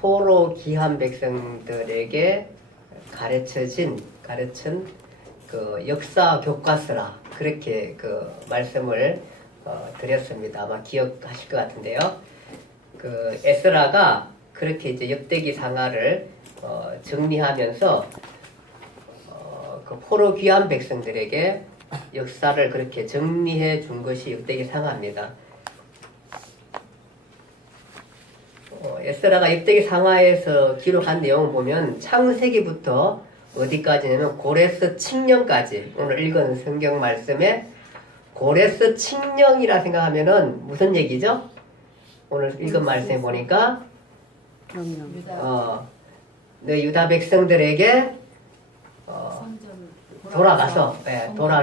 포로 귀한 백성들에게 가르친 그 역사 교과서라 그렇게 그 말씀을 드렸습니다. 아마 기억하실 것 같은데요. 그 에스라가 그렇게 이제 역대기 상하를 정리하면서 그 포로 귀한 백성들에게 역사를 그렇게 정리해 준 것이 역대기 상하입니다. 에스라가 역대기 상하에서 기록한 내용을 보면 창세기부터 어디까지냐면 고레스 칙령까지, 오늘 읽은 성경 말씀에 고레스 칙령이라 생각하면은 무슨 얘기죠? 오늘 읽은 말씀에 보니까 유다 백성들에게 돌아가서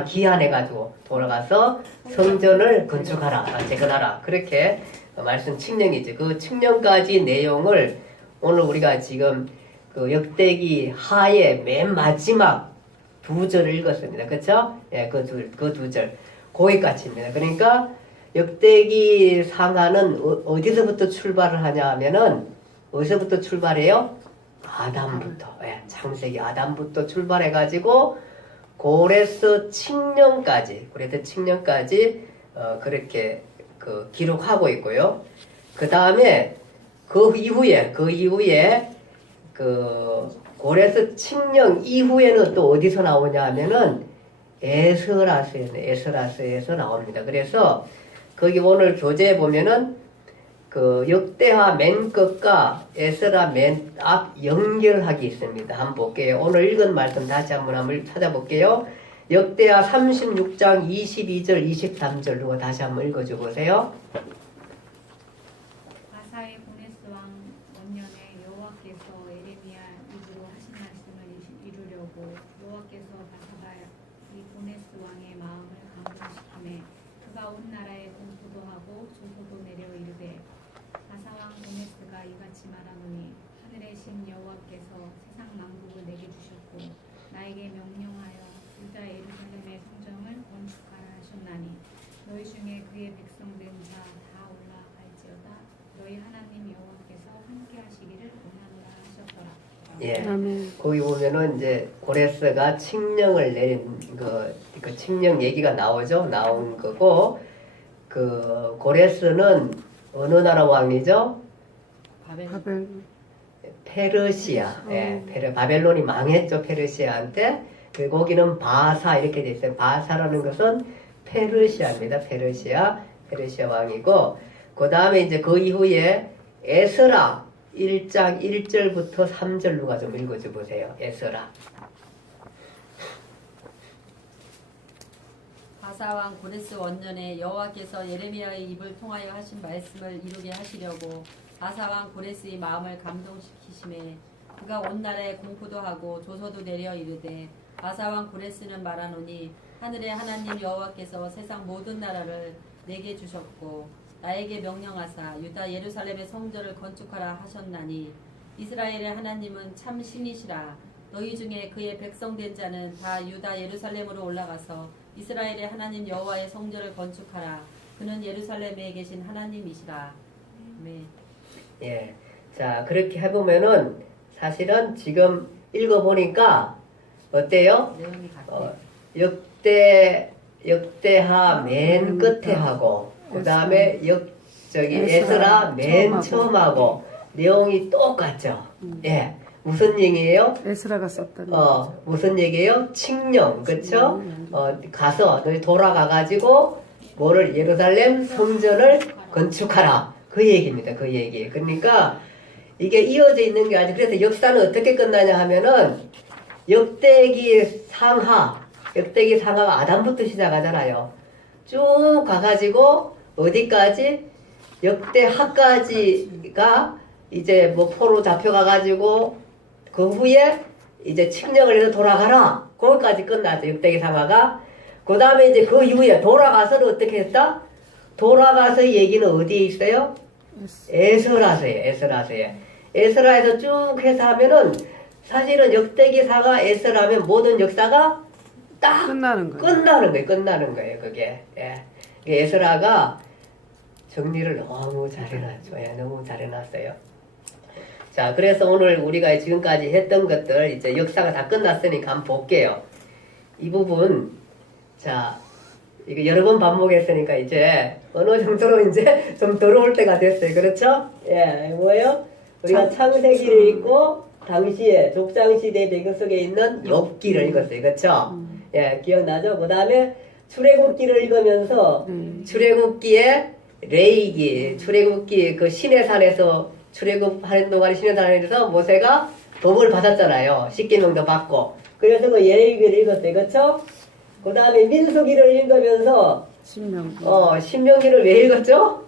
귀환해가지고 돌아가서 성전을 건축하라, 재건하라, 그렇게 말씀 칙령이죠. 그 칙령까지 내용을 오늘 우리가 지금 그 역대기 하의 맨 마지막 두 절을 읽었습니다. 그렇죠? 예, 그 두 절 거기까지입니다. 그러니까 역대기 상하는 어디서부터 출발을 하냐 하면은 어디서부터 출발해요? 아담부터. 예, 창세기 아담부터 출발해가지고 고레스 칙령까지 그렇게 그 기록하고 있고요. 그 다음에 그 이후에 그 고레스 칙령 이후에는 또 어디서 나오냐 하면은 에스라서에서 나옵니다. 그래서 거기 오늘 교재에 보면은 그 역대하 맨 끝과 에스라 맨 앞 연결하기 있습니다. 한번 볼게요. 오늘 읽은 말씀 다시 한번 찾아볼게요. 역대하 36장 22절 23절 누가 다시 한번 읽어줘 보세요. 바사의 고네스 왕 원년에 여호와께서 에레미야 입으로 하신 말씀을 이루려고 여호와께서 바사가 이 고네스 왕의 마음을 감동시키매 그가 온 나라에 공포도 하고 조소도 내려 이르되 바사 왕 고네스가 이같이 말하노니 하늘의 신 여호와께서 세상 만국을 내게 주셨고 나에게 명령하여 유다 예루살렘의 성전을 건축하라 하셨나니 너희 중에 그의 백성 된 자 다 올라갈지어다 너희 하나님 여호와께서 함께 하시기를 원하노라 하셨더라. 예. 거기 보면은 이제 고레스가 칙령을 내린 그 칙령 얘기가 나온 거고, 그 고레스는 어느 나라 왕이죠? 페르시아. 예, 바벨론이 망했죠, 페르시아한테. 그리고 거기는 바사 이렇게 돼 있어요. 바사라는 것은 페르시아입니다. 페르시아 왕이고, 그 다음에 이제 그 이후에 에스라 1장 1절부터 3절 누가 좀 읽어줘 보세요. 에스라. 바사왕 고레스 원년에 여호와께서 예레미야의 입을 통하여 하신 말씀을 이루게 하시려고 바사왕 고레스의 마음을 감동시키심에 그가 온 나라에 공포도 하고 조서도 내려 이르되 바사왕 고레스는 말하노니 하늘의 하나님 여호와께서 세상 모든 나라를 내게 주셨고 나에게 명령하사 유다 예루살렘의 성전을 건축하라 하셨나니 이스라엘의 하나님은 참 신이시라. 너희 중에 그의 백성 된 자는 다 유다 예루살렘으로 올라가서 이스라엘의 하나님 여호와의 성전을 건축하라. 그는 예루살렘에 계신 하나님이시라. 네. 예. 자, 그렇게 해보면은 사실은 지금 읽어보니까 어때요? 내용이 같아요. 역대하 맨 끝에 하고, 그 다음에 에스라 맨 처음 하고, 내용이 똑같죠? 예. 무슨 얘기예요? 에스라가 썼다는 무슨 얘기예요? 칙령, 그쵸? 가서, 너희 돌아가가지고, 예루살렘 성전을 건축하라. 그 얘기입니다. 그 얘기. 그러니까, 이게 이어져 있는 게 아니고, 그래서 역사는 어떻게 끝나냐 하면은, 역대기 상하가 아담부터 시작하잖아요. 쭉 가가지고, 어디까지? 역대하까지가, 이제 뭐 포로 잡혀가가지고, 그 후에 이제 칙령을 해서 돌아가라. 거기까지 끝났죠. 역대기 상하가. 그 다음에 이제 그 이후에 돌아가서는 어떻게 했다? 돌아가서 얘기는 어디에 있어요? 에스라서에. 에스라에서 쭉 해서 하면은 사실은 역대기 상하 에스라면 모든 역사가 딱 끝나는 거예요. 그게. 예. 에스라가 정리를 너무 잘해놨죠. 예, 너무 잘해놨어요. 자, 그래서 오늘 우리가 지금까지 했던 것들 이제 역사가 다 끝났으니까 한번 볼게요. 이 부분, 자, 이거 여러 번 반복했으니까 이제 어느 정도로 이제 좀 들어올 때가 됐어요. 그렇죠? 예, 뭐예요? 우리가 창세기를 읽고 당시에 족장시대 배경 속에 있는 욥기를 읽었어요. 그렇죠? 예, 기억나죠? 그 다음에 출애굽기를 읽으면서 출애굽기에 레이기, 출애굽기 그 시내산에서 출애굽하는 동안 시내산에서 모세가 도움을 받았잖아요. 10계명도 받고. 그래서 그 레이기를 읽었어요. 그렇죠? 그 다음에 민수기를 읽으면서 신명기를 왜 읽었죠?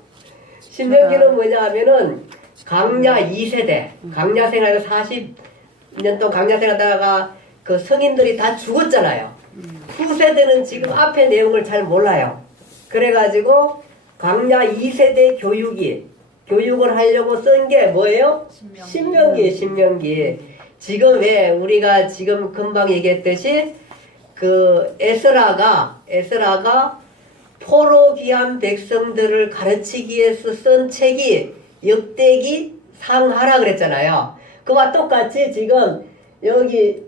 신명기는 뭐냐 하면은 강야 2세대, 강야 생활에서 40년 동안 강야 생활하다가 그 성인들이 다 죽었잖아요. 후세대는 지금 앞에 내용을 잘 몰라요. 그래가지고 강야 2세대 교육을 하려고 쓴 게 뭐예요? 신명기예요, 신명기. 지금 왜 우리가 지금 금방 얘기했듯이 그 에스라가 포로 귀한 백성들을 가르치기 위해서 쓴 책이 역대기 상하라 그랬잖아요. 그와 똑같이 지금 여기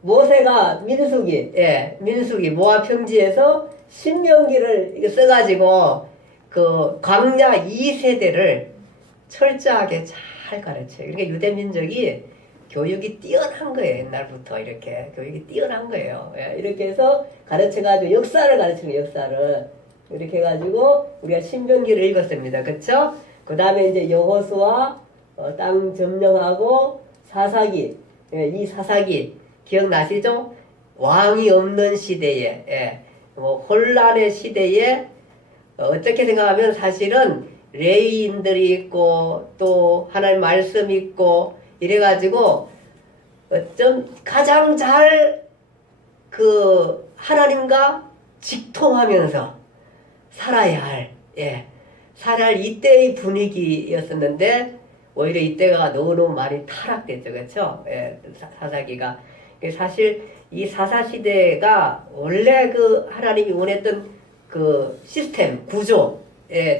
모세가 민수기 모압 평지에서 신명기를 써가지고 그 광야 2세대를 철저하게 잘 가르쳐요. 그러니까 유대 민족이 교육이 뛰어난 거예요. 옛날부터 이렇게 교육이 뛰어난 거예요. 예, 이렇게 해서 가르쳐가지고 역사를 가르치는 역사를 이렇게 해가지고 우리가 신명기를 읽었습니다. 그쵸? 그 다음에 이제 여호수아 땅 점령하고 사사기, 이 사사기 기억나시죠? 왕이 없는 시대에, 뭐 혼란의 시대에 어떻게 생각하면 사실은 레위인들이 있고 또 하나님 말씀 있고 이래가지고 어쩜 가장 잘 그 하나님과 직통하면서 살아야 할 이때의 분위기였었는데 오히려 이때가 너무너무 많이 타락됐죠. 그렇죠? 사사기가 사실 이 사사시대가 원래 그 하나님이 원했던 그 시스템 구조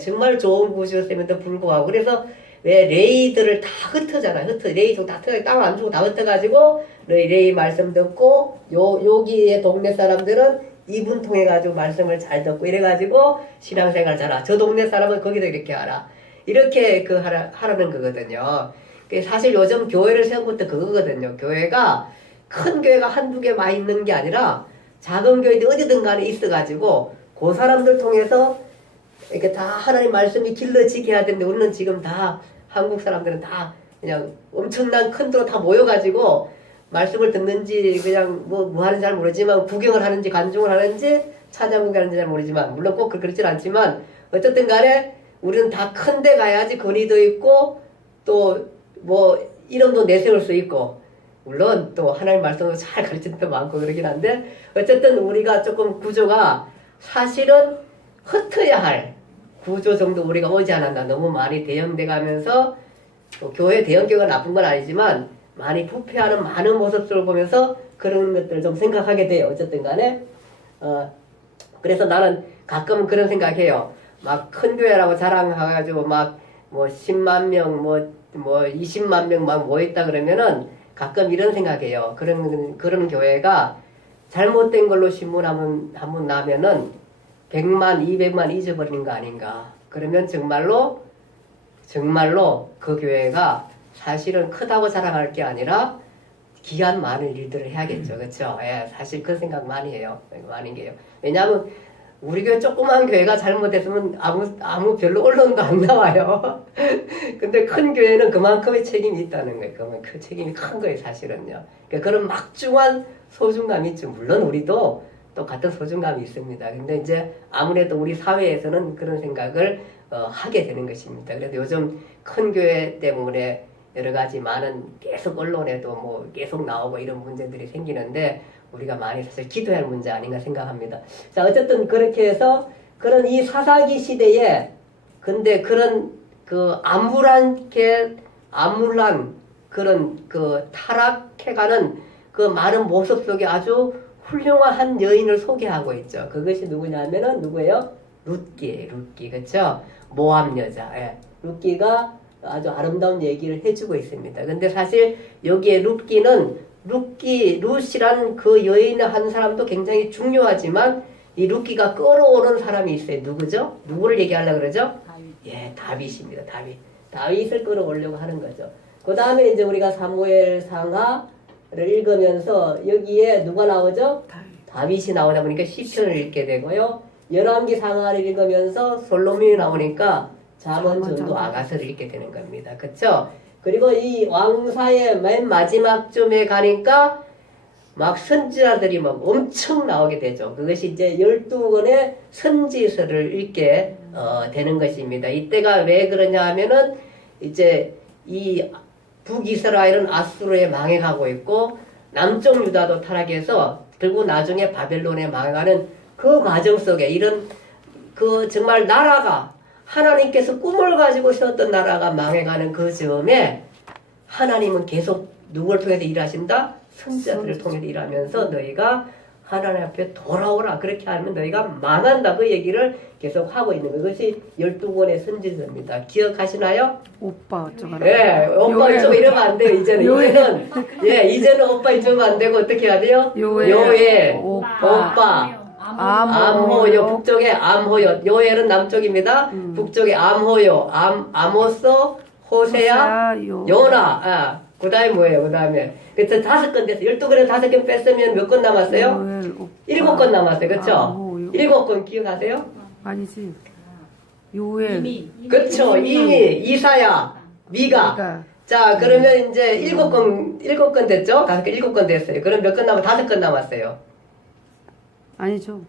정말 좋은 구조였음에도 불구하고 그래서 왜 레이들을 다 흩어잖아요. 레이도 다 흩어 땅 안 주고 다 흩어가지고 레이 말씀 듣고 여기의 동네 사람들은 이분 통해 가지고 말씀을 잘 듣고 이래가지고 신앙생활 잘하. 저 동네 사람은 거기도 이렇게 하라. 이렇게 그 하라는 거거든요. 사실 요즘 교회를 세운 것도 그거거든요. 교회가 큰 교회가 한두 개만 있는 게 아니라 작은 교회도 어디든 간에 있어가지고 그 사람들 통해서 이렇게 다 하나님 말씀이 길러지게 해야 되는데 우리는 지금 다 한국 사람들은 다 그냥 엄청난 큰 데로 다 모여가지고 말씀을 듣는지 그냥 뭐 하는지 잘 모르지만 구경을 하는지 간증을 하는지 찬양을 하는지 잘 모르지만 물론 꼭 그렇진 않지만 어쨌든 간에 우리는 다 큰 데 가야지 권위도 있고 또 뭐 이름도 내세울 수 있고 물론 또 하나님 말씀을 잘 가르치는 데 많고 그러긴 한데 어쨌든 우리가 조금 구조가 사실은 흩어야 할 구조 정도 우리가 오지 않았나. 너무 많이 대형돼 가면서 교회 대형교회가 나쁜 건 아니지만 많이 부패하는 많은 모습들을 보면서 그런 것들을 좀 생각하게 돼요. 어쨌든 간에 그래서 나는 가끔 그런 생각해요. 막 큰 교회라고 자랑해가지고 막 뭐 10만 명 뭐 20만 명 막 모였다 그러면은 가끔 이런 생각해요. 그런 교회가 잘못된 걸로 한번 나면은 100만, 200만 잊어버리는 거 아닌가. 그러면 정말로 그 교회가 사실은 크다고 자랑할 게 아니라 기한 많은 일들을 해야겠죠. 그렇죠? 사실 그 생각 많이 해요. 많은 게요. 왜냐하면 우리 교회 조그만 교회가 잘못했으면 아무 별로 언론도 안 나와요. 근데 큰 교회는 그만큼의 책임이 있다는 거예요. 그 책임이 큰 거예요, 사실은요. 그러니까 그런 막중한 소중감이 있죠. 물론 우리도 또 같은 소중감이 있습니다. 근데 이제 아무래도 우리 사회에서는 그런 생각을 하게 되는 것입니다. 그래서 요즘 큰 교회 때문에 여러 가지 많은 계속 언론에도 뭐 계속 나오고 이런 문제들이 생기는데 우리가 많이 사실 기도해야 할 문제 아닌가 생각합니다. 자, 어쨌든 그렇게 해서 그런 이 사사기 시대에 근데 그런 그 암울한 그런 그 타락해가는 그 많은 모습 속에 아주 훌륭한 한 여인을 소개하고 있죠. 그것이 누구냐면은 누구예요? 룻기, 그렇죠? 모함 여자. 예. 룻기가 아주 아름다운 얘기를 해주고 있습니다. 근데 사실 여기에 룻이란 그 여인 한 사람도 굉장히 중요하지만 이 룻기가 끌어오는 사람이 있어요. 누구죠? 누구를 얘기하려고 그러죠? 예, 다윗입니다. 다윗을 끌어오려고 하는 거죠. 그 다음에 이제 우리가 사무엘 상하를 읽으면서 여기에 누가 나오죠? 다윗이 나오다 보니까 시편을 읽게 되고요. 열왕기 상하를 읽으면서 솔로몬이 나오니까 잠언전도 아가서를 읽게 되는 겁니다. 그쵸? 그리고 이 왕사의 맨 마지막쯤에 가니까 막 선지자들이 막 엄청 나오게 되죠. 그것이 이제 12권의 선지서를 읽게 되는 것입니다. 이때가 왜 그러냐 하면은 이제 이 북이스라엘은 아수르에 망해가고 있고 남쪽 유다도 타락해서 그리고 나중에 바벨론에 망해가는 그 과정 속에 이런 그 정말 나라가 하나님께서 꿈을 가지고 세웠던 나라가 망해가는 그 즈음에 하나님은 계속 누구를 통해서 일하신다? 선지자들을 통해서 일하면서 너희가 하나님 앞에 돌아오라. 그렇게 하면 너희가 망한다. 그 얘기를 계속 하고 있는 것. 그것이 12권의 선지서입니다. 기억하시나요? 오빠 어쩌고. 예, 오빠 이쪽 이러면 안 돼요. 이제는 오빠 이러면 안 되고 어떻게 해야 돼요? 요엘, 오빠. 암호요. 북쪽에 암호요. 요엘은 남쪽입니다. 북쪽에 암호요. 아모스, 호세아, 요나. 그 다음에 뭐예요? 그 다음에. 그래서 5건 됐어요. 12건에 5건 뺐으면 몇 건 남았어요? 7건 남았어요. 그쵸? 7건 기억하세요? 아니지. 요엘. 그쵸. 이사야, 미가. 자, 그러면 이제 7건 됐죠? 7건 됐어요. 그럼 몇 건 남았어요? 5건 남았어요. 아니죠.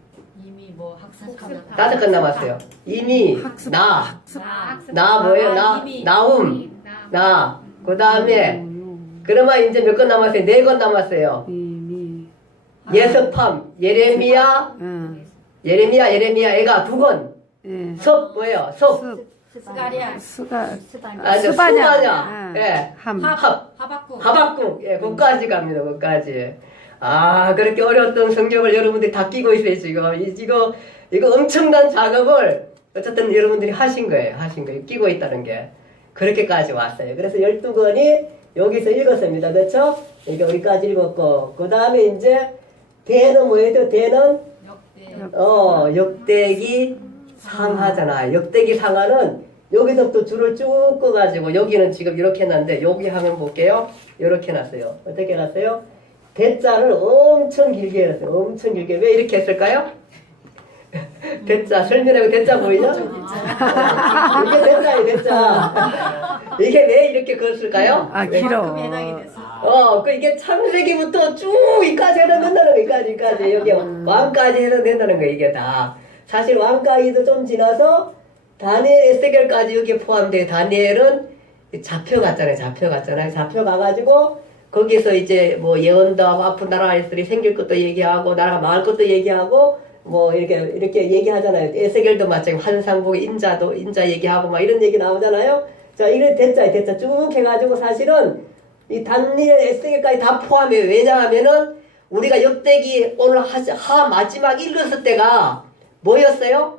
이미 뭐 학습하면 5건 남았어요. 이미, 나 뭐예요? 나움, 그 다음에, 그러면 이제 몇 건 남았어요? 4건 남았어요. 이미. 예스팜, 예레미야, 애가 2건. 예. 섭, 뭐예요? 섭. 스가랴, 스바냐. 예. 하박국. 예, 거기까지 갑니다, 거기까지. 아, 그렇게 어려웠던 성경을 여러분들이 다 끼고 있어요, 지금. 이거 엄청난 작업을 어쨌든 여러분들이 하신 거예요. 끼고 있다는 게. 그렇게까지 왔어요. 그래서 12권이 여기서 읽었습니다. 그렇죠? 이게 우리까지 읽었고. 그 다음에 이제, 대는 뭐예요? 대는? 역대기 상하잖아요. 역대기 상하는 여기서부터 줄을 쭉 꺼가지고, 여기는 지금 이렇게 해놨는데, 여기 화면 볼게요. 이렇게 해놨어요. 어떻게 해놨어요? 대자를 엄청 길게 해놨어요. 엄청 길게. 왜 이렇게 했을까요? 대자, 설명하고 대자 보이죠? 이게 대자예요, 대자. 이게 왜 이렇게 그었을까요? 길어. 이게 창세기부터 쭉 이까지 해서 된다는 거, 이까지. 여기 왕까지 해서 된다는 거, 이게 다. 사실 왕까지도 좀 지나서 다니엘, 에스겔까지 여기에 포함돼요. 다니엘은 잡혀갔잖아요. 잡혀가가지고 거기서 이제 뭐 예언도 하고 아픈 나라들이 생길 것도 얘기하고 나라가 망할 것도 얘기하고 뭐 이렇게 얘기하잖아요. 에스겔도 마찬가지 환상 보고 인자 얘기하고 막 이런 얘기 나오잖아요. 자, 이런 대자 쭉 해가지고 사실은 이 다니엘, 에스겔까지 다 포함해요. 왜냐하면은 우리가 역대기 오늘 마지막 읽었을 때가 뭐였어요?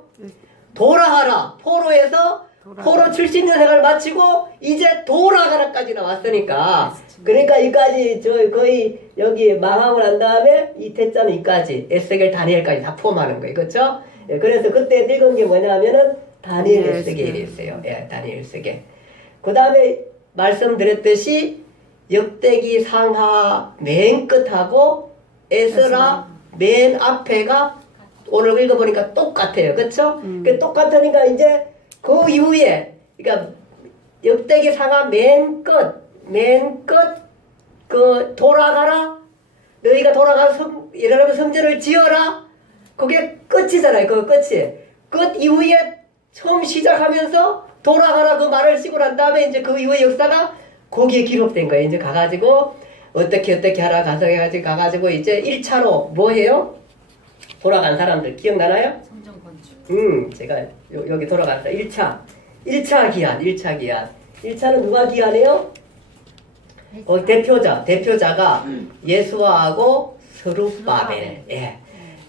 돌아가라. 포로에서 포로 70년 생활을 마치고 이제 돌아가라까지 나왔으니까 그러니까 이까지 거의 여기 망하고 난 다음에 이 대자는 이까지 에스겔 다니엘까지 다 포함하는 거예요. 그렇죠? 예, 그래서 그때 읽은 게 뭐냐면은 다니엘 에스겔이었어요. 예, 다니엘 에스겔. 그 다음에 말씀드렸듯이 역대기 상하 맨 끝하고 에스라 맨 앞에가 오늘 읽어보니까 똑같아요. 그렇죠? 그 똑같으니까 이제 그 이후에 그러니까 역대기 상하 맨 끝 그 돌아가라 너희가 돌아가서 일어나면 성전을 지어라 그게 끝이잖아요. 그 끝이 끝 이후에 처음 시작하면서 돌아가라 그 말을 쓰고 난 다음에 이제 그 이후의 역사가 거기에 기록된 거예요. 이제 가가지고 어떻게 하라 가가지고 이제 1차로 뭐 해요? 돌아간 사람들 기억나나요? 성전 건축. 제가 여기 돌아갔다. 1차 기한. 1차는 누가 기한해요? 대표자가 예수아하고 스룹바벨. 예.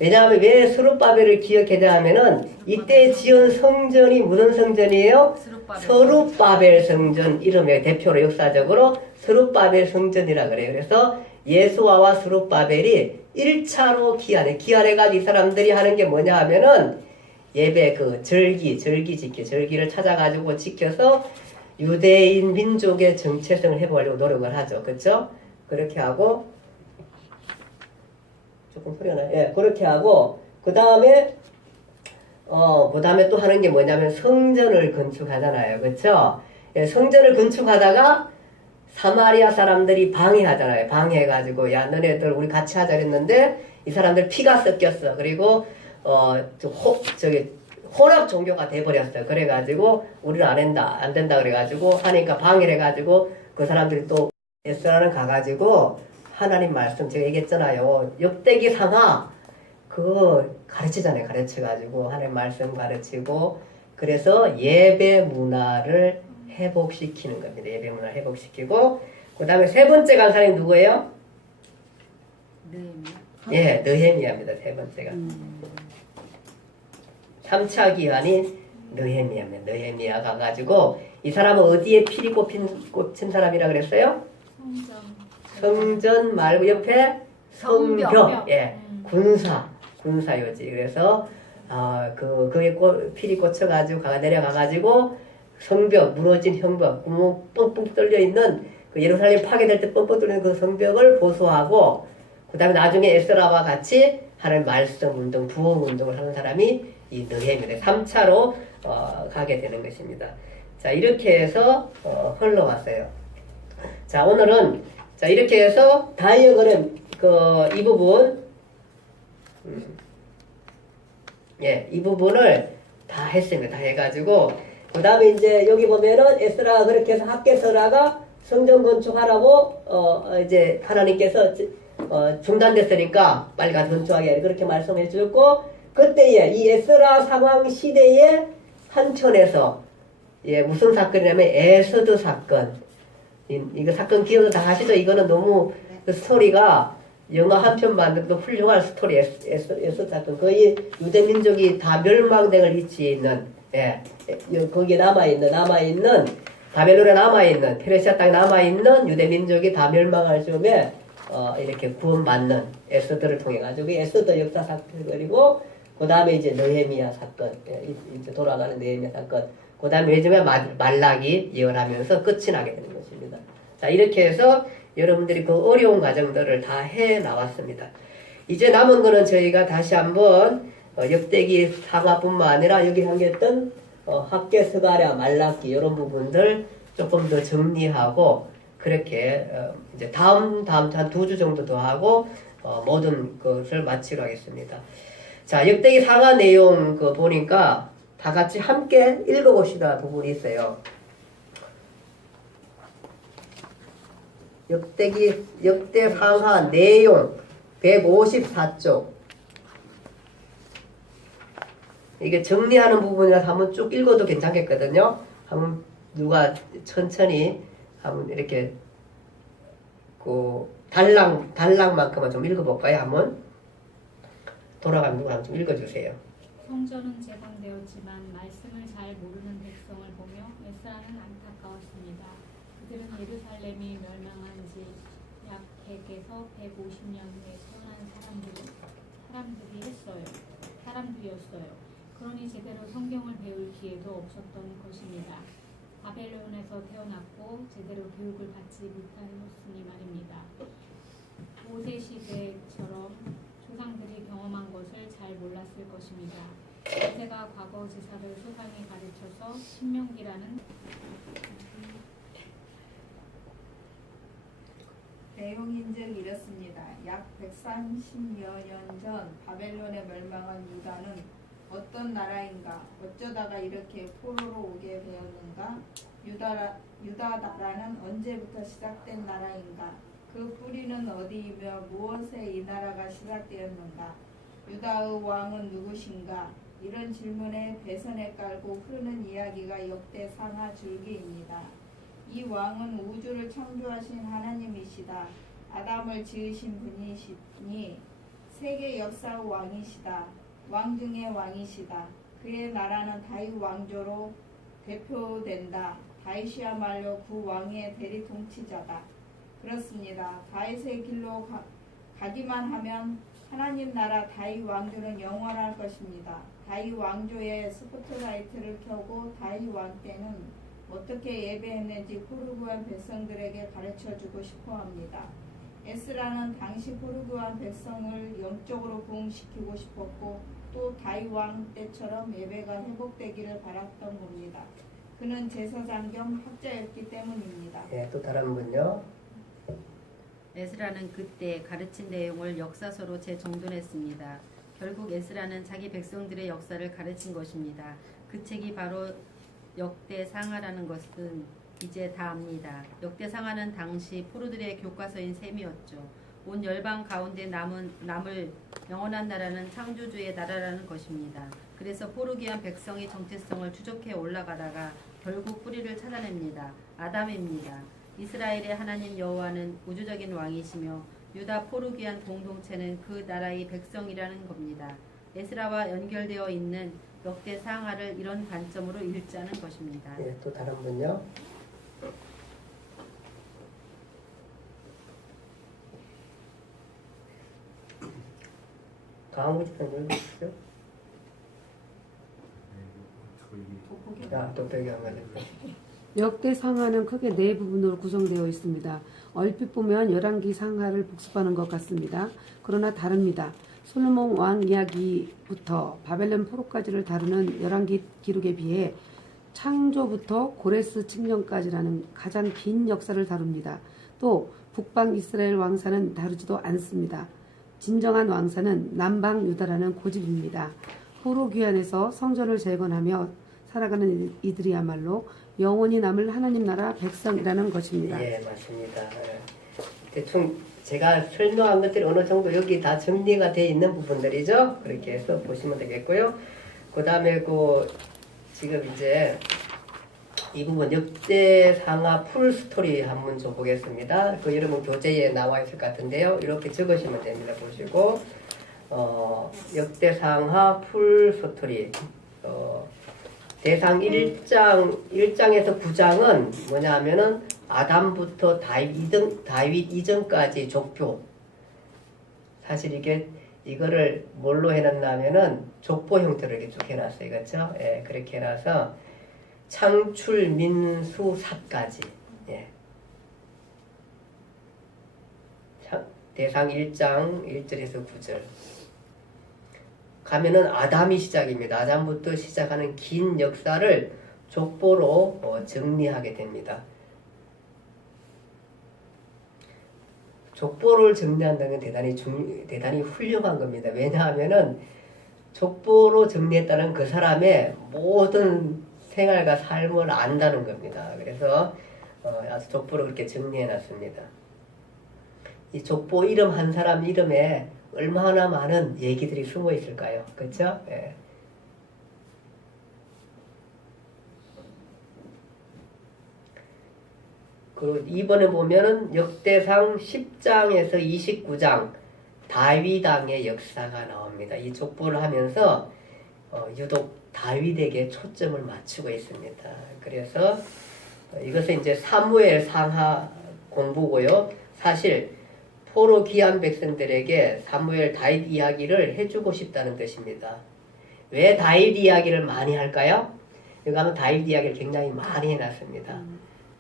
왜냐하면 왜 스룹바벨을 기억해야 하면은 이때 지은 성전이 무슨 성전이에요? 스룹바벨 성전 이름의 대표로 역사적으로 스룹바벨 성전이라 그래요. 그래서 예수아와 스룹바벨이 1차로 기한해가지고 이 사람들이 하는 게 뭐냐 하면은 예배 절기를 찾아가지고 지켜서 유대인 민족의 정체성을 회복하려고 노력을 하죠. 그렇죠? 그렇게 하고 조금 소리가 나요. 예, 그렇게 하고 그 다음에 또 하는 게 뭐냐면 성전을 건축하잖아요. 그렇죠? 예, 성전을 건축하다가 사마리아 사람들이 방해하잖아요. 방해해가지고 야 너네들 우리 같이 하자 그랬는데 이 사람들 피가 섞였어. 그리고 혼합 종교가 돼버렸어요. 그래가지고 우리는 안 된다 그래가지고 하니까 방해를 해가지고 그 사람들이 또 에스라는 가가지고 하나님 말씀 제가 얘기했잖아요. 역대기 상하 그거 가르치잖아요. 가르쳐가지고 하나님 말씀 가르치고 그래서 예배 문화를 회복시키는 겁니다. 예배 문화를 회복시키고 그 다음에 세 번째 강사님 누구예요? 예, 느헤미야입니다. 세 번째가 3차 기한이 느헤미야입니다. 느헤미야 가가지고 이 사람은 어디에 필이 꽂힌 사람이라 그랬어요? 성전 말고 옆에 성벽, 예, 군사 요지. 그래서 그게 필이 꽂혀가지고 내려가가지고 성벽, 무너진 성벽, 구멍 뻥뻥 뚫려 있는 그 예루살렘 파괴될 때 뻥뻥 뚫리는 그 성벽을 보수하고 그 다음에 나중에 에스라와 같이 하는 말씀 운동, 부흥 운동을 하는 사람이 이 느헤미야 3차로 가게 되는 것입니다. 자, 이렇게 해서 흘러왔어요. 자, 오늘은 자, 이렇게 해서 다이어그램 이 부분 예, 이 부분을 다 했습니다. 다 해가지고 그 다음에 이제 여기 보면은 에스라가 그렇게 해서 학개서라가 성전 건축하라고 이제 하나님께서 중단됐으니까 빨리 가서 건축하게 그렇게 말씀해 주고 그때에 이 에스라 상황 시대에 한천에서 예, 무슨 사건이냐면 에스더 사건 이거 사건 기억도 다 하시죠? 이거는 너무 그 스토리가 영화 한 편 만들어도 훌륭한 스토리 에스더 사건 거의 유대민족이 다 멸망될 위치에 있는 예, 거기에 남아있는 바벨론에 남아있는 페르시아 땅에 남아있는 유대민족이 다 멸망할 즈음에 이렇게 구원받는 에스더를 통해 가지고 에스더 역사 사건이고 그 다음에 이제 느헤미야 사건 이제 돌아가는 느헤미야 사건 그 다음에 요즘에 말라기 예언하면서 끝이 나게 되는 것입니다. 자, 이렇게 해서 여러분들이 그 어려운 과정들을 다 해 나왔습니다. 이제 남은 거는 저희가 다시 한번 역대기 상하뿐만 아니라 여기 한겼던 학계 스가랴 말라기 이런 부분들 조금 더 정리하고 그렇게 이제 다음 한 2주 정도 더 하고 모든 것을 마치려 하겠습니다. 자, 역대기 상하 내용 보니까 다 같이 함께 읽어봅시다 부분이 있어요. 역대 상하 내용 154쪽. 이게 정리하는 부분이라서 한번 쭉 읽어도 괜찮겠거든요. 한번 누가 천천히 한번 이렇게 달랑만큼만 좀 읽어볼까요? 한번 돌아가면 누가 한번 좀 읽어주세요. 성전은 재건되었지만 말씀을 잘 모르는 백성을 보며 에스라는 안타까웠습니다. 그들은 예루살렘이 멸망한 지 약 100에서 150년 후에 태어난 사람들이었어요. 그러니 제대로 성경을 배울 기회도 없었던 것입니다. 바벨론에서 태어났고 제대로 교육을 받지 못하였으니 말입니다. 5세 시대처럼 조상들이 경험한 것을 잘 몰랐을 것입니다. 모세가 과거 지사를 소상히 가르쳐서 신명기라는 내용인즉 이렇습니다. 약 130여 년 전 바벨론에 멸망한 유다는 어떤 나라인가? 어쩌다가 이렇게 포로로 오게 되었는가? 유다 나라는 언제부터 시작된 나라인가? 그 뿌리는 어디이며 무엇에 이 나라가 시작되었는가? 유다의 왕은 누구신가? 이런 질문에 배선에 깔고 흐르는 이야기가 역대 상하 줄기입니다. 이 왕은 우주를 창조하신 하나님이시다. 아담을 지으신 분이시니 세계 역사 왕이시다. 왕 중의 왕이시다. 그의 나라는 다윗 왕조로 대표된다. 다윗이야말로 그 왕의 대리 통치자다. 그렇습니다. 다윗의 길로 가기만 하면 하나님 나라 다윗 왕조는 영원할 것입니다. 다윗 왕조의 스포트라이트를 켜고 다윗 왕 때는 어떻게 예배했는지 포르구한 백성들에게 가르쳐주고 싶어합니다. 에스라는 당시 포르구한 백성을 영적으로 부흥시키고 싶었고 또 다윗 왕 때처럼 예배가 회복되기를 바랐던 겁니다. 그는 제사장 겸 학자였기 때문입니다. 예, 또 다른 분요. 에스라는 그때 가르친 내용을 역사서로 재정돈했습니다. 결국 에스라는 자기 백성들의 역사를 가르친 것입니다. 그 책이 바로 역대상하라는 것은 이제 다 압니다. 역대상하는 당시 포로들의 교과서인 셈이었죠. 온 열방 가운데 남을 영원한 나라는 창조주의 나라라는 것입니다. 그래서 포르기한 백성이 정체성을 추적해 올라가다가 결국 뿌리를 찾아냅니다. 아담입니다. 이스라엘의 하나님 여호와는 우주적인 왕이시며 유다 포르기안 공동체는 그 나라의 백성이라는 겁니다. 에스라와 연결되어 있는 역대상하를 이런 관점으로 읽자는 것입니다. 예, 또 다른 분요. 강한구 집사님 읽으시죠. 야, 또 배경 안 가졌네. 역대 상하는 크게 네 부분으로 구성되어 있습니다. 얼핏 보면 열왕기 상하를 복습하는 것 같습니다. 그러나 다릅니다. 솔로몬 왕 이야기부터 바벨론 포로까지를 다루는 열왕기 기록에 비해 창조부터 고레스 칙령까지라는 가장 긴 역사를 다룹니다. 또 북방 이스라엘 왕사는 다루지도 않습니다. 진정한 왕사는 남방 유다라는 고집입니다. 포로 귀환에서 성전을 재건하며 살아가는 이들이야말로 영원히 남을 하나님 나라 백성이라는 것입니다. 예, 맞습니다. 예. 대충 제가 설명한 것들이 어느 정도 여기 다 정리가 되어 있는 부분들이죠. 그렇게 해서 보시면 되겠고요. 그 다음에 지금 이제 이 부분 역대상하 풀스토리 한번 줘보겠습니다. 여러분 교재에 나와 있을 것 같은데요. 이렇게 적으시면 됩니다. 보시고 역대상하 풀스토리 대상 1장에서 9장은 뭐냐 하면은 아담부터 다윗 이전까지 족보. 사실 이거를 뭘로 해놨냐면은 족보 형태로 이렇게 쭉 해놨어요. 그렇죠? 예, 그렇게 해놔서 창출 민수 사까지. 예. 대상 1장 1절에서 9절. 가면은 아담이 시작입니다. 아담부터 시작하는 긴 역사를 족보로 정리하게 됩니다. 족보를 정리한다는 건 대단히 훌륭한 겁니다. 왜냐하면은 족보로 정리했다는 그 사람의 모든 생활과 삶을 안다는 겁니다. 그래서 아주 족보로 그렇게 정리해 놨습니다. 이 족보 이름 한 사람 이름에 얼마나 많은 얘기들이 숨어 있을까요? 그렇죠? 예. 그리고 이번에 보면은 역대상 10장에서 29장 다윗 왕의 역사가 나옵니다. 이 족보를 하면서 유독 다윗에게 초점을 맞추고 있습니다. 그래서 이것은 이제 사무엘 상하 공부고요. 사실 포로 귀한 백성들에게 사무엘 다윗 이야기를 해주고 싶다는 뜻입니다. 왜 다윗 이야기를 많이 할까요? 여기 가면 다윗 이야기를 굉장히 많이 해놨습니다.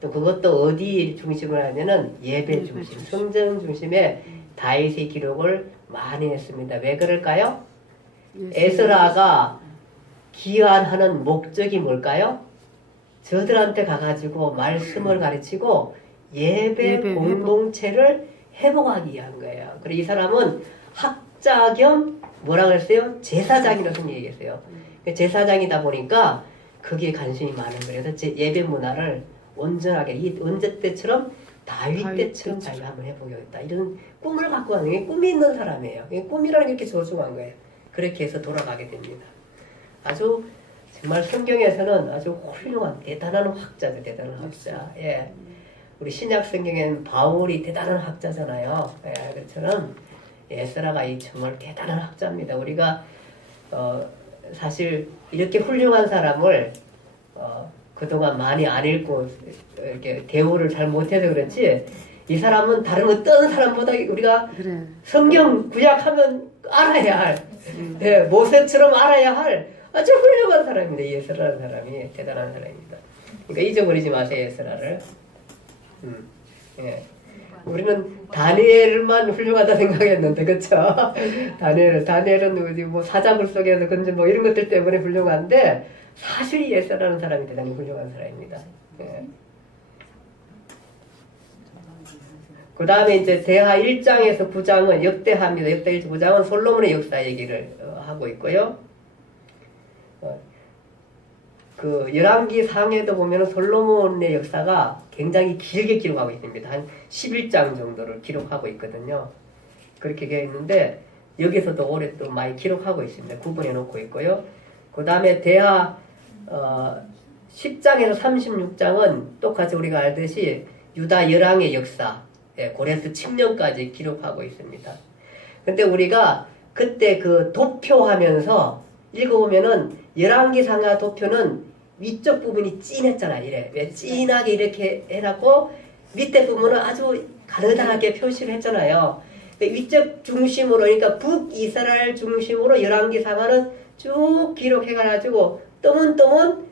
또 그것도 어디 중심으로 하냐면은 예배 중심, 성전 중심에 다윗의 기록을 많이 했습니다. 왜 그럴까요? 에스라가 귀환하는 목적이 뭘까요? 저들한테 가가지고 말씀을 가르치고 예배 공동체를 회복하기 위한 거예요. 그리고 이 사람은 학자 겸 뭐라 그랬어요? 제사장이라고 얘기했어요. 제사장이다 보니까 거기에 관심이 많은 거예요. 그래서 예배 문화를 온전하게 언제 때처럼 다윗 때처럼 자기가 한번 해보겠다. 이런 꿈을 갖고 가는 게 꿈이 있는 사람이에요. 꿈이라는 게 이렇게 소중한 거예요. 그렇게 해서 돌아가게 됩니다. 아주 정말 성경에서는 아주 훌륭한 대단한 학자죠. 대단한 학자. 예. 우리 신약 성경에는 바울이 대단한 학자잖아요. 예, 그렇처럼 에스라가 이 정말 대단한 학자입니다. 우리가 사실 이렇게 훌륭한 사람을 그동안 많이 안 읽고 이렇게 대우를 잘 못해서 그렇지, 이 사람은 다른 어떤 사람보다 우리가 그래. 성경 구약하면 알아야 할, 예, 모세처럼 알아야 할 아주 훌륭한 사람입니다. 이 에스라라는 사람이 대단한 사람입니다. 그러니까 잊어버리지 마세요, 에스라를. 예. 우리는 다니엘만 훌륭하다 생각했는데, 그쵸? 다니엘은 뭐 사자굴 속에서 건지 뭐 이런 것들 때문에 훌륭한데, 사실 이 에스라라는 사람이 대단히 훌륭한 사람입니다. 예. 그 다음에 이제 대하 1장에서 9장은 역대하입니다. 역대 9장은 솔로몬의 역사 얘기를 하고 있고요. 그 열왕기 상에도 보면 솔로몬의 역사가 굉장히 길게 기록하고 있습니다. 한 11장 정도를 기록하고 있거든요. 그렇게 되어 있는데 여기서도 올해 또 많이 기록하고 있습니다. 구분해 놓고 있고요. 그 다음에 대하 10장에서 36장은 똑같이 우리가 알듯이 유다 열왕의 역사, 고레스 칙령까지 기록하고 있습니다. 근데 우리가 그때 그 도표하면서 읽어보면은 열왕기상하 도표는 위쪽 부분이 진했잖아. 이래 진하게 이렇게 해놨고 밑에 부분은 아주 가느다랗게 표시를 했잖아요. 위쪽 중심으로, 그러니까 북이스라엘 중심으로 열왕기상하는 쭉 기록해가지고 뜨문뜨문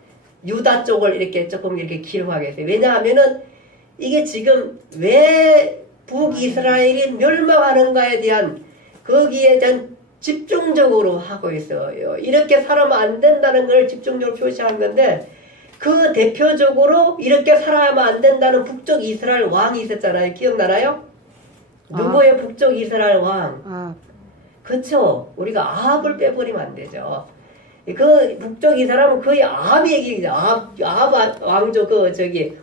유다 쪽을 이렇게 조금 이렇게 기록하게 했어요. 왜냐하면은 이게 지금 왜 북이스라엘이 멸망하는가에 대한, 거기에 대한 집중적으로 하고 있어요. 이렇게 살아면 안 된다는 걸 집중적으로 표시한 건데, 그 대표적으로 이렇게 살아야만 안 된다는 북쪽 이스라엘 왕이 있었잖아요. 기억나나요? 누구의 북쪽 이스라엘 왕? 그쵸? 우리가 아합을 빼버리면 안 되죠. 그 북쪽 이스라엘은 거의 아합 얘기죠. 아합 왕조,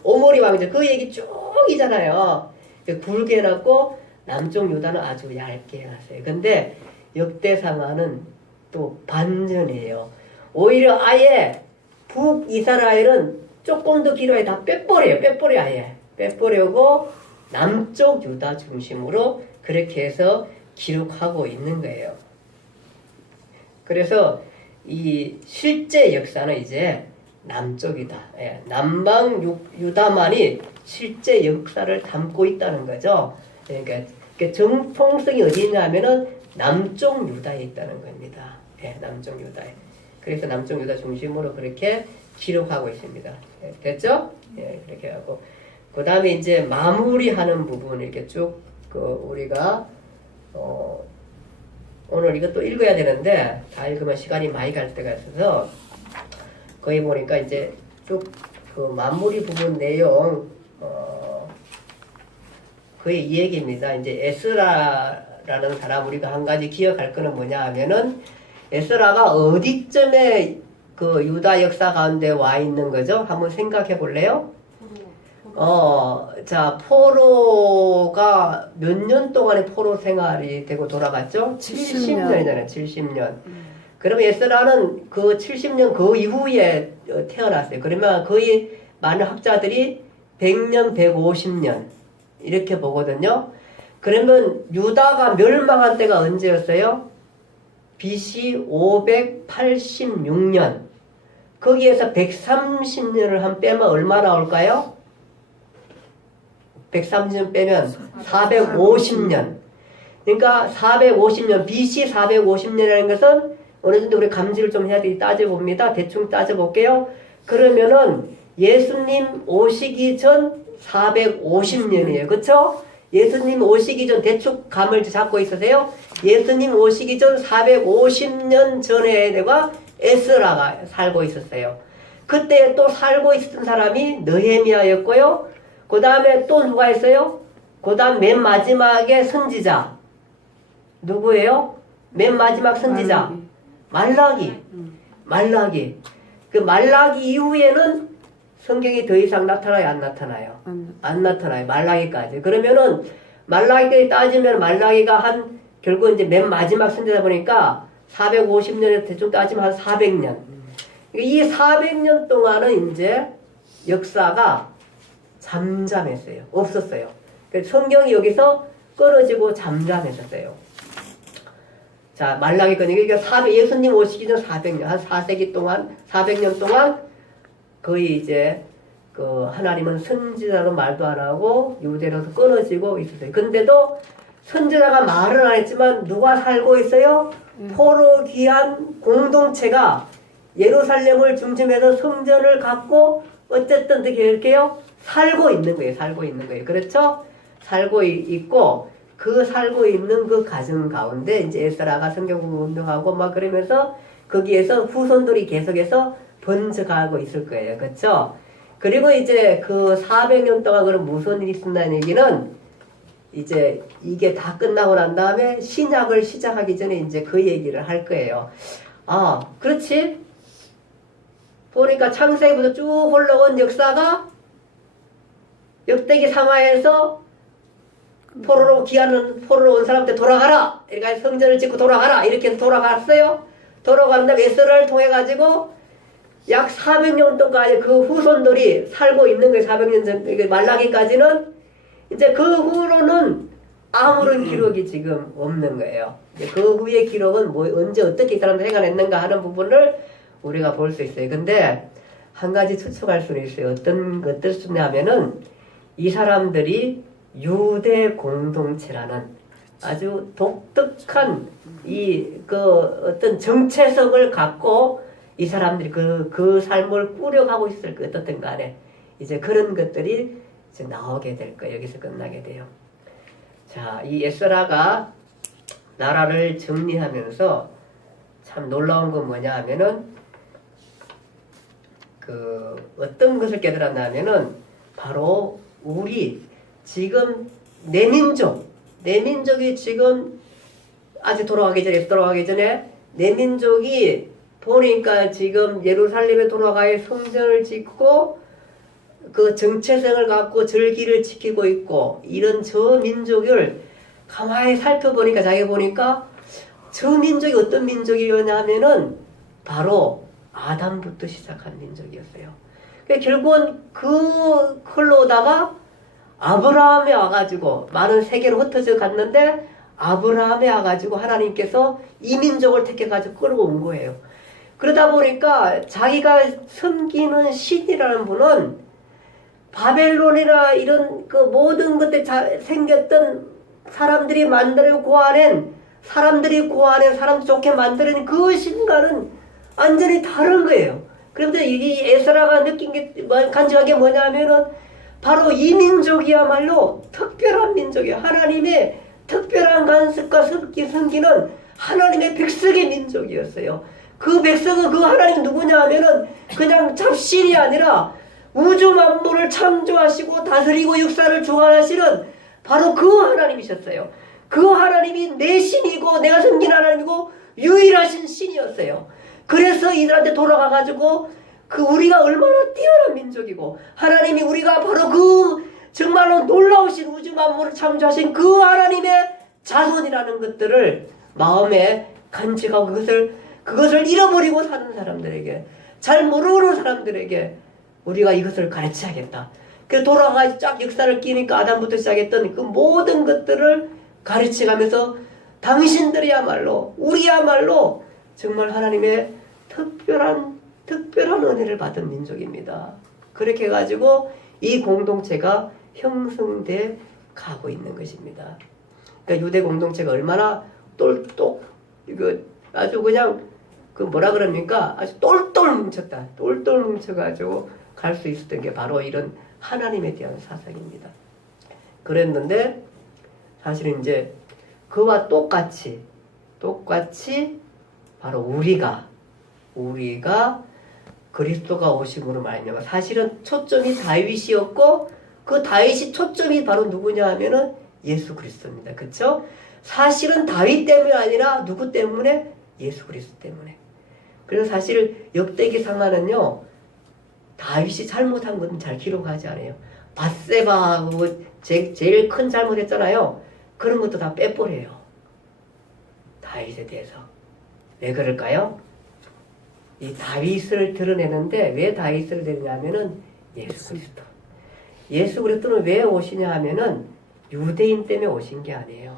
오모리 왕조, 그 얘기 쭉이잖아요. 굵게 해놨고, 남쪽 유다는 아주 얇게 해놨어요. 근데 역대상하는 또 반전이에요. 오히려 아예 북이스라엘은 조금 더 길어야 다 빼버려요. 아예. 빼버려고 남쪽 유다 중심으로 그렇게 해서 기록하고 있는 거예요. 그래서 이 실제 역사는 이제 남쪽이다. 남방 유다만이 실제 역사를 담고 있다는 거죠. 그러니까 정통성이 어디 있냐면은 남쪽 유다에 있다는 겁니다. 남쪽 유다에. 그래서 남쪽 유다 중심으로 그렇게 기록하고 있습니다. 됐죠? 그렇게 하고. 그 다음에 이제 마무리하는 부분 이렇게 쭉, 우리가, 오늘 이것도 읽어야 되는데, 다 읽으면 시간이 많이 갈 때가 있어서, 거기 보니까 이제 쭉 그 마무리 부분 내용, 거의 이 얘기입니다. 이제 에스라라는 사람, 우리가 한 가지 기억할 거는 뭐냐 하면은, 에스라가 어디쯤에 그 유다 역사 가운데 와 있는 거죠? 한번 생각해 볼래요? 자, 포로가 몇 년 동안의 포로 생활이 되고 돌아갔죠? 70년이잖아요, 70년. 그러면 에스라는 그 70년 그 이후에 태어났어요. 그러면 거의 많은 학자들이 100년, 150년 이렇게 보거든요. 그러면 유다가 멸망한 때가 언제였어요? BC 586년. 거기에서 130년을 한 빼면 얼마 나올까요? 130년 빼면 450년. 그러니까 450년, BC 450년이라는 것은 어느 정도 우리 감지를 좀 해야 되지 따져봅니다. 대충 따져볼게요. 그러면은 예수님 오시기 전 450년이에요. 그쵸? 예수님 오시기 전 대충 감을 잡고 있으세요? 예수님 오시기 전 450년 전에 내가 에스라가 살고 있었어요. 그때 또 살고 있었던 사람이 느헤미야였고요. 그 다음에 또 누가 있어요? 그 다음 맨 마지막에 선지자. 누구예요? 맨 마지막 선지자. 말라기. 그 말라기 이후에는 성경이 더 이상 나타나요? 안 나타나요? 안 나타나요. 말라기까지. 그러면은 말라기까지 따지면 말라기가 결국 이제 맨 마지막 선지자 보니까 450년에 대충 따지면 한 400년. 이 400년 동안은 이제 역사가 잠잠했어요. 없었어요. 성경이 여기서 끊어지고 잠잠했었어요. 자, 말라기거든요. 그러니까 예수님 오시기 전 400년, 한 4세기 동안, 400년 동안 거의 이제 그 하나님은 선지자로 말도 안 하고 유대로서 끊어지고 있었어요. 근데도 선지자가 말은 안 했지만 누가 살고 있어요? 포로기한 공동체가 예루살렘을 중심해서 성전을 갖고 어쨌든 어떻게 할게요? 살고 있는 거예요. 살고 있는 거예요. 그렇죠? 살고 있고 그 살고 있는 그 가정 가운데 이제 에스라가 성경 공부 운동하고 막 그러면서 거기에서 후손들이 계속해서 번져가고 있을 거예요. 그렇죠? 그리고 이제 그 400년 동안 그럼 무슨 일이 있었다는 얘기는 이제 이게 다 끝나고 난 다음에 신약을 시작하기 전에 이제 그 얘기를 할 거예요. 아, 그렇지? 보니까 창세기부터 쭉 올라온 역사가 역대기 3화에서 포로로 온 사람한테 돌아가라! 그러니까 성전을 짓고 돌아가라! 이렇게 해서 돌아갔어요. 돌아가는데 에스라를 통해 가지고 약 400년 동안 그 후손들이 살고 있는 거예요. 400년 전, 말라기까지는 이제 그 후로는 아무런 기록이 지금 없는 거예요. 그 후의 기록은 뭐 언제 어떻게 이 사람들 해가냈는가 하는 부분을 우리가 볼 수 있어요. 근데 한 가지 추측할 수는 있어요. 어떤 것들 쓰냐면은 이 사람들이 유대 공동체라는 아주 독특한 어떤 정체성을 갖고 이 사람들이 그 삶을 꾸려가고 있을 것 어떻든 간에 이제 그런 것들이 이제 나오게 될 거예요. 여기서 끝나게 돼요. 자, 이 에스라가 나라를 정리하면서 참 놀라운 건 뭐냐 하면은 어떤 것을 깨달았나 하면은 바로 우리 지금 내 민족이 지금 아직 돌아가기 전에 내 민족이 보니까 지금 예루살렘에 돌아가야 성전을 짓고 그 정체성을 갖고 절기를 지키고 있고 이런 저 민족을 가만히 살펴보니까 자기가 보니까 저 민족이 어떤 민족이었냐면은 바로 아담부터 시작한 민족이었어요. 그러니까 결국은 그 흘러오다가 아브라함에 와가지고 많은 세계로 흩어져 갔는데 아브라함에 와가지고 하나님께서 이 민족을 택해가지고 끌어온 거예요. 그러다 보니까 자기가 섬기는 신이라는 분은 바벨론이나 이런 그 모든 것들 생겼던 사람들이 만들어 고아낸 사람들이 좋게 만드는 그 신과는 완전히 다른 거예요. 그런데 이 에스라가 느낀 게 간직한 게 뭐냐면은 바로 이 민족이야말로 특별한 민족이에요. 하나님의 특별한 간섭과 섬기는 하나님의 백성의 민족이었어요. 그 백성은 그 하나님 누구냐 하면은 그냥 잡신이 아니라 우주 만물을 창조하시고 다스리고 역사를 주관하시는 바로 그 하나님이셨어요. 그 하나님이 내 신이고 내가 섬기는 하나님이고 유일하신 신이었어요. 그래서 이들한테 돌아가가지고 우리가 얼마나 뛰어난 민족이고 하나님이 우리가 바로 정말로 놀라우신 우주 만물을 창조하신 그 하나님의 자손이라는 것들을 마음에 간직하고 그것을 잃어버리고 사는 사람들에게 잘 모르는 사람들에게 우리가 이것을 가르쳐야겠다. 그래서 돌아가서 쫙 역사를 끼니까 아담부터 시작했던 그 모든 것들을 가르쳐가면서 당신들이야말로 우리야말로 정말 하나님의 특별한 은혜를 받은 민족입니다. 그렇게 해가지고 이 공동체가 형성돼 가고 있는 것입니다. 그러니까 유대 공동체가 얼마나 아주 그냥 뭐라 그럽니까? 아주 똘똘 뭉쳤다. 똘똘 뭉쳐가지고 갈 수 있었던 게 바로 이런 하나님에 대한 사상입니다. 그랬는데 사실은 이제 그와 똑같이 바로 우리가 그리스도가 오심으로 말미암아 사실은 초점이 다윗이었고 그 다윗이 초점이 바로 누구냐 하면은 예수 그리스도입니다. 그렇죠? 사실은 다윗 때문이 아니라 누구 때문에? 예수 그리스도 때문에. 그래서 사실 역대기 상하는요 다윗이 잘못한 건 잘 기록하지 않아요. 밧세바하고 제일 큰 잘못했잖아요. 그런 것도 다 빼버려요. 다윗에 대해서. 왜 그럴까요? 이 다윗을 드러내는데 왜 다윗을 드러내냐면은 예수 그리스도. 예수 그리스도는 왜 오시냐 하면은 유대인 때문에 오신 게 아니에요.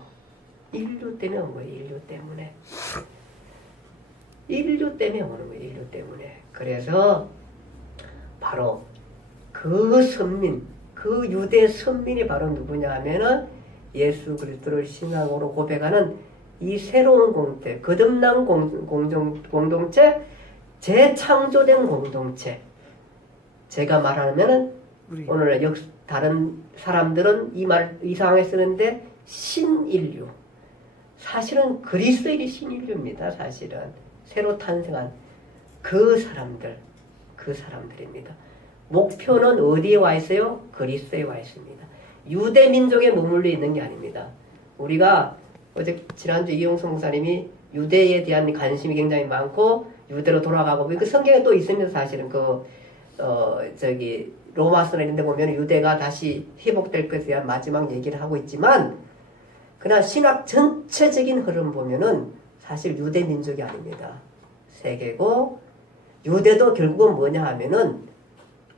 인류 때문에 온 거예요. 인류 때문에. 인류 때문에 오는 거예요. 인류 때문에. 그래서 바로 그 선민, 그 유대 선민이 바로 누구냐 하면은 예수 그리스도를 신앙으로 고백하는 이 새로운 공동체, 거듭난 공동체, 재창조된 공동체. 제가 말하면은 우리 오늘 다른 사람들은 이 상황에 쓰는데 신인류. 사실은 그리스도인이 신인류입니다. 사실은 새로 탄생한 그 사람들입니다. 목표는 어디에 와 있어요? 그리스도에 와 있습니다. 유대 민족에 머물러 있는 게 아닙니다. 우리가 어제 지난주 이용성 목사님이 유대에 대한 관심이 굉장히 많고 유대로 돌아가고 그 성경에 또 있습니다. 사실은 로마서나 이런 데 보면 유대가 다시 회복될 것에 대한 마지막 얘기를 하고 있지만 그러나 신학 전체적인 흐름 보면은 사실 유대 민족이 아닙니다. 세계고 유대도 결국은 뭐냐 하면은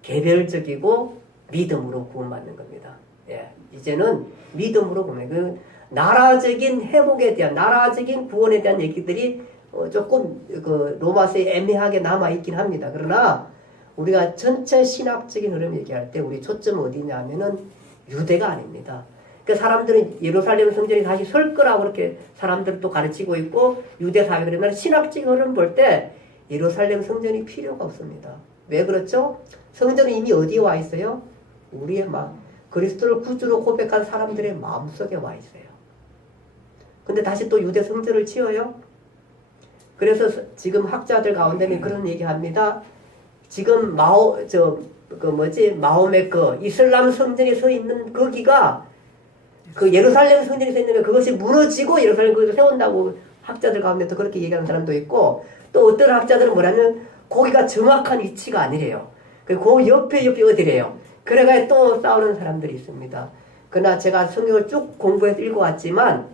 개별적이고 믿음으로 구원받는 겁니다. 예, 이제는 믿음으로 구원. 그 나라적인 회복에 대한 나라적인 구원에 대한 얘기들이 조금 그 로마서에 애매하게 남아 있긴 합니다. 그러나 우리가 전체 신학적인 흐름 얘기할 때 우리 초점은 어디냐 하면은 유대가 아닙니다. 그 사람들은 예루살렘 성전이 다시 설 거라고 그렇게 사람들도 가르치고 있고 유대 사회 그러면 신학적인 흐름 볼 때 예루살렘 성전이 필요가 없습니다. 왜 그렇죠? 성전은 이미 어디에 와 있어요? 우리의 마음. 그리스도를 구주로 고백한 사람들의 마음속에 와 있어요. 근데 다시 또 유대 성전을 지어요? 그래서 지금 학자들 가운데는 그런 얘기 합니다. 지금 마호메 이슬람 성전이 서 있는 거기가 그 예루살렘 성전이 서 있는 그것이 무너지고 예루살렘 거기를 세운다고 학자들 가운데도 그렇게 얘기하는 사람도 있고 또 어떤 학자들은 뭐냐면 거기가 정확한 위치가 아니래요. 그 옆에 어디래요. 그래가 또 싸우는 사람들이 있습니다. 그러나 제가 성경을 쭉 공부해서 읽어왔지만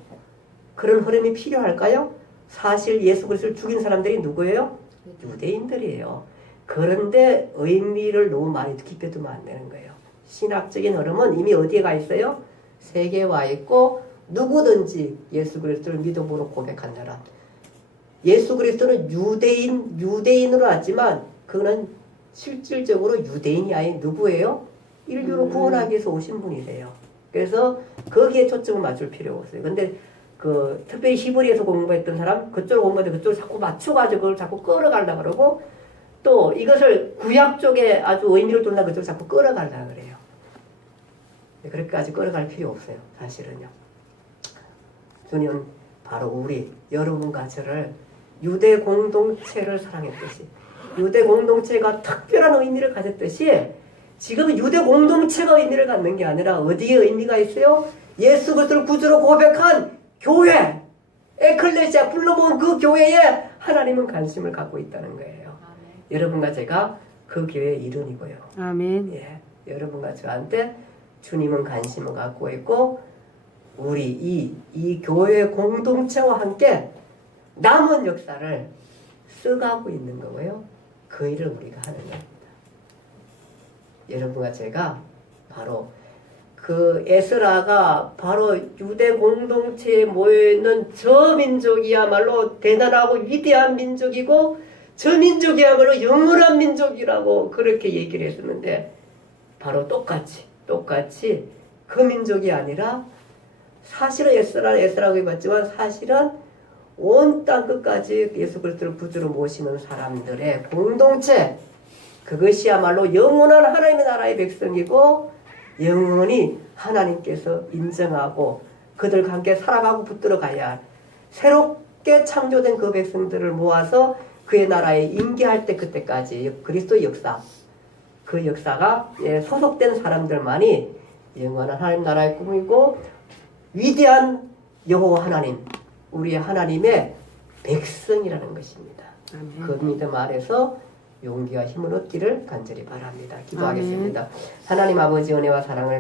그런 흐름이 필요할까요? 사실 예수 그리스도를 죽인 사람들이 누구예요? 유대인들이에요. 그런데 의미를 너무 많이 깊게 두면 안 되는 거예요. 신학적인 흐름은 이미 어디에 가 있어요? 세계에 와 있고 누구든지 예수 그리스도를 믿음으로 고백한다라. 예수 그리스도는 유대인으로 왔지만 그는 실질적으로 유대인이 아닌 누구예요? 인류를 구원하기 위해서 오신 분이래요. 그래서 거기에 초점을 맞출 필요가 없어요. 근데 특별히 히브리에서 공부했던 사람 그쪽으로 공부했는데 그쪽을 자꾸 맞춰가지고 그걸 자꾸 끌어가려고 그러고 또 이것을 구약 쪽에 아주 의미를 둔다 그쪽으로 자꾸 끌어가려고 그래요. 그렇게까지 끌어갈 필요 없어요. 사실은요. 주님은 바로 여러분과 저를 유대 공동체를 사랑했듯이 유대 공동체가 특별한 의미를 가졌듯이 지금 유대 공동체가 의미를 갖는 게 아니라 어디에 의미가 있어요? 예수 그리스도를 구주로 고백한 교회, 에클레시아 불러모은 그 교회에 하나님은 관심을 갖고 있다는 거예요. 아멘. 여러분과 제가 그 교회의 일원이고요. 아멘. 예, 여러분과 저한테 주님은 관심을 갖고 있고 우리 이 교회 공동체와 함께 남은 역사를 써가고 있는 거고요. 그 일을 우리가 하는 겁니다. 여러분과 제가 바로 그 에스라가 바로 유대 공동체에 모여있는 저 민족이야말로 대단하고 위대한 민족이고 저 민족이야말로 영원한 민족이라고 그렇게 얘기를 했었는데 바로 똑같이 그 민족이 아니라 사실은 에스라고 해봤지만 사실은 온 땅 끝까지 예수 그리스도를 구주로 모시는 사람들의 공동체 그것이야말로 영원한 하나님의 나라의 백성이고 영원히 하나님께서 인정하고 그들과 함께 살아가고 붙들어 가야 할 새롭게 창조된 그 백성들을 모아서 그의 나라에 임기할 때 그때까지 그리스도의 역사 그 역사가 소속된 사람들만이 영원한 하나님 나라의 꿈이고 위대한 여호와 하나님 우리의 하나님의 백성이라는 것입니다. 아멘. 그 믿음 아래서 용기와 힘을 얻기를 간절히 바랍니다. 기도하겠습니다. 하나님 아버지 은혜와 사랑을